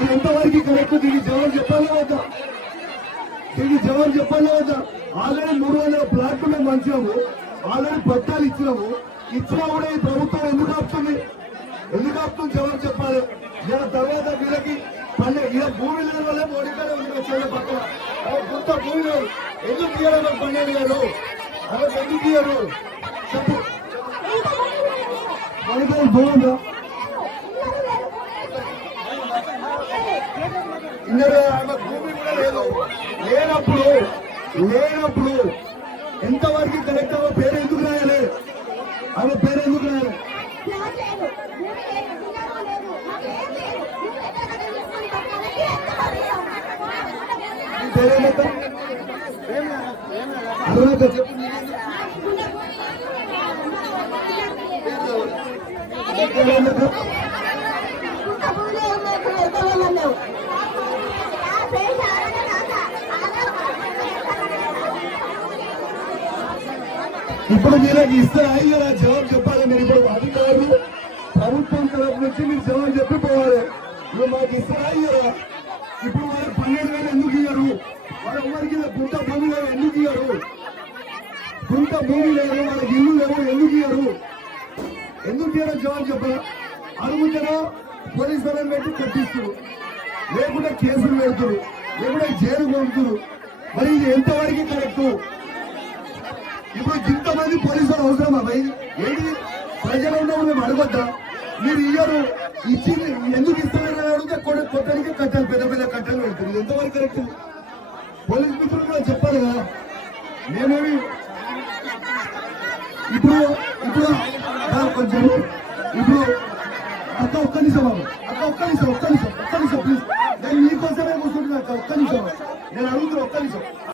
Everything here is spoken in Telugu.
ఇది ఎంతవరకు కరెక్ట్? దీనికి జవాబు చెప్పాలా వద్దా? దీనికి జవాబు చెప్పాలా వద్దా? ఆల్రెడీ 300 ప్లాట్లు మేము మంచినాము, ఆల్రెడీ పట్టాలు ఇచ్చినాము. ఇచ్చినా కూడా ఈ ప్రభుత్వం ఎందుకు ఆపుతుంది? ఎందుకు ఆపుతుంది? జవాబు చెప్పాలి. ఇలా తర్వాత వీళ్ళకి ఇలా భూమి లేని వల్ల మోడీకాడే ఉంది పక్కన కొంత భూమి లేదు. ఎందుకు తీయాలి పన్నెండు గారు? అలా ఎందుకు తీయరు చెప్పు. మోడీకాయ భూమి ఉందా? ఆమె భూమి కూడా లేదు. లేనప్పుడు ఎంతవరకు కరెక్ట్? ఆమె పేరు ఎందుకు రాయాలి? ఆమె పేరు ఎందుకు రాయాలి? పేరేంట? అర్హత చెప్పు. ఇప్పుడు మీరు ఇస్తారా? అయ్యారా? జవాబు చెప్పాలి. మీరు ఇప్పుడు అధికారులు ప్రభుత్వం తరఫు నుంచి మీరు జవాబు చెప్పిపోవాలి. ఇప్పుడు మాకు ఇస్తారా? అయ్యారా? ఇప్పుడు వాళ్ళకి 12,000 ఎందుకు ఇయ్యరు? వాళ్ళ ఎవరికి గుంట భూమి లేవు ఎందుకు ఇయ్యరు? గుంట భూమి లేవు, వాళ్ళకి ఇల్లు లేవు ఎందుకు ఇయ్యరు? ఎందుకు ఇయ్యరో జవాబు చెప్పరా? అడుగుతారా? పోలీసు వాళ్ళని పెట్టి కట్టిస్తారు, లేకుంటే కేసులు పెడుతున్నారు, లేకుంటే జైలు కొడుతున్నారు. మరి ఇది ఎంతవరకు కరెక్ట్? ఇప్పుడు ఇంతమంది పోలీసులు అవసరమా భయ్? ఏంటి ప్రజలు ఉన్నప్పుడు మేము అడగొద్దా? మీరు ఇయ్యరు, ఇచ్చి ఎందుకు ఇస్తారని అడిగితే కొత్తనికి కట్టాలి, పెద్ద పెద్ద కట్టలు పెడతారు. ఇది ఎంతవరకు కరెక్ట్? పోలీస్ మిత్రులు కూడా చెప్పాలి కదా. మేమేమి ఇప్పుడు ఇప్పుడు కొంచెం ఇప్పుడు అక్క ఒక్క నిమిషం బాబు, అక్క ఒక్క నిమిషం ప్లీజ్. నేను మీకోసమే కూర్చుంటున్నా అక్క, ఒక్క నిమిషం నేను అడుగుతున్నా, ఒక్క నిమిషం.